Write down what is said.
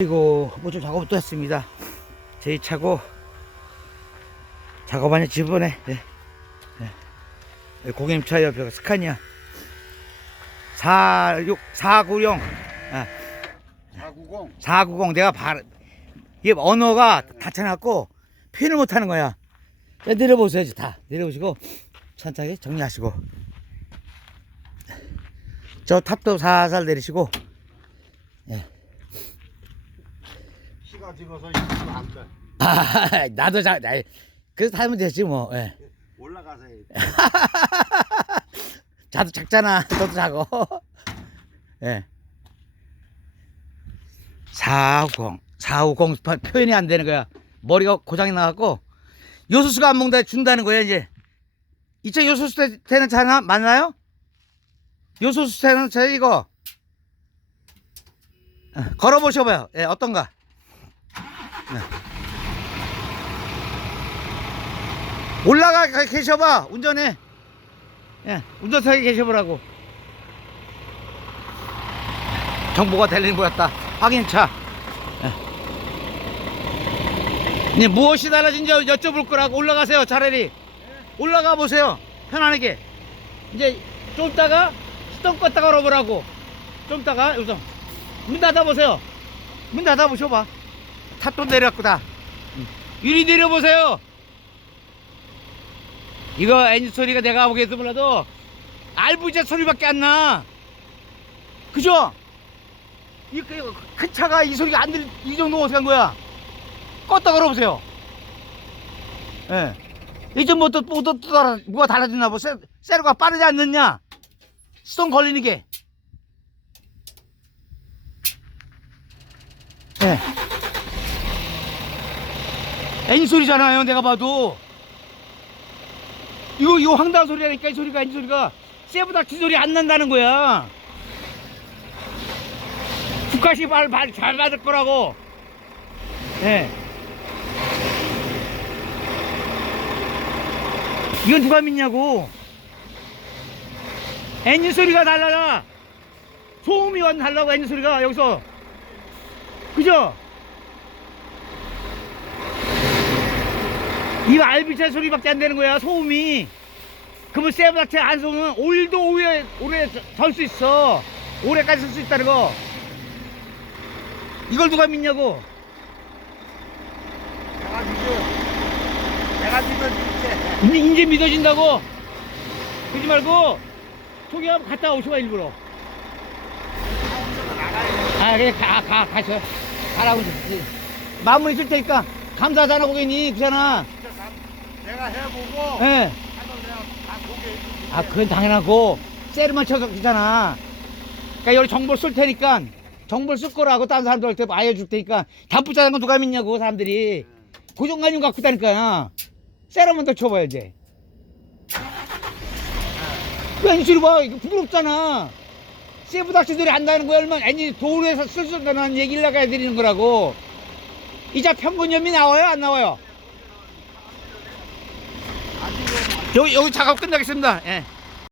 그리고 뭐좀 작업도 했습니다. 저희 차고 작업하는 집원에 네. 네. 고객님 차 옆에 스카니아 46 490 490 490 내가 발 이게 언어가 닫혀놨고 표현을 못하는 거야. 자, 내려보세요, 다 내려보시고 천천히 정리하시고 저 탑도 살살 내리시고 시 있으면 안 돼. 아, 나도 자, 나, 그래서 타면 되지 뭐. 예. 올라가서 해. 자도 작잖아. 너도 작어. 예. 450. 450 파- 표현이 안 되는 거야. 머리가 고장이 나갖고 요소수가 안 먹는다 준다는 거야 이제. 이차 요소수 되- 되는 차나 맞나요? 요소수 되는 차 이거. 어, 걸어 보셔봐요. 예, 어떤가? 올라가 가- 계셔봐. 운전해. 예 운전석에 계셔보라고. 정보가 달리는 거였다. 확인차. 예. 네, 무엇이 달라진지 여쭤볼 거라고. 올라가세요 차라리. 올라가 보세요 편안하게. 이제 좀 있다가 시동 껐다가 걸어보라고. 좀 있다가 여기서. 문 닫아보세요. 문 닫아보셔봐 탑도 음. 유리 내려보세요 이거 엔진 소리가 내가 보기에도 몰라도 알부제 소리밖에 안 나. 그죠? 이 큰 차가 이 소리가 안 들, 이 정도 어떻게 한 거야? 껐다 걸어보세요. 예. 이제 뭐 또, 뭐 또, 또 달라, 뭐가 달라졌나 뭐, 세, 세로가 빠르지 않느냐? 시동 걸리는 게. 예. 엔진 소리잖아요, 내가 봐도. 이거 이거 황당한 소리라니까 이 소리가 이 소리가 세브닥치 소리 안 난다는 거야. 국가시 말잘 받을 거라고. 예. 이건 누가 믿냐고. 엔진 소리가 달라나. 소음이 완 달라고 엔진 소리가 여기서. 그죠? 이 알비차 소리밖에 안 되는 거야 소음이 그러면 세브라체 안 쏘면 오일도 오래 오래 설 수 있어 오래까지 쓸 수 있다는 거 이걸 누가 믿냐고 내가 믿어. 내가 믿어줄게. 이제, 이제 믿어진다고 그러지 말고 저기 한번 갔다 오셔봐 일부러. 아 그래 가, 가, 가셔 가라고. 마무리 쓸 테니까 감사하잖아 고객님 그잖아 내가 해보고 예. 하면 내가 다 보게 해줄게. 아, 그건 당연하고, 세르만 쳐서 그잖아. 그러니까 여기 정보를 쓸 테니까, 정보를 쓸 거라고 다른 사람들한테 알려줄 테니까, 다 붙자는 건 누가 믿냐고, 사람들이. 고정관념 갖고 있다니까. 세르만 더 쳐봐야지. 그 엔진 소리 봐. 이거 부끄럽잖아. 세부 닥치들이 안다는 거야. 얼마나 엔진 도로에서 쓸수 없다는 얘기를 나가야 드리는 거라고. 이자 평균염이 나와요? 안 나와요? 아직은 여기, 여기 작업 끝나겠습니다. 예.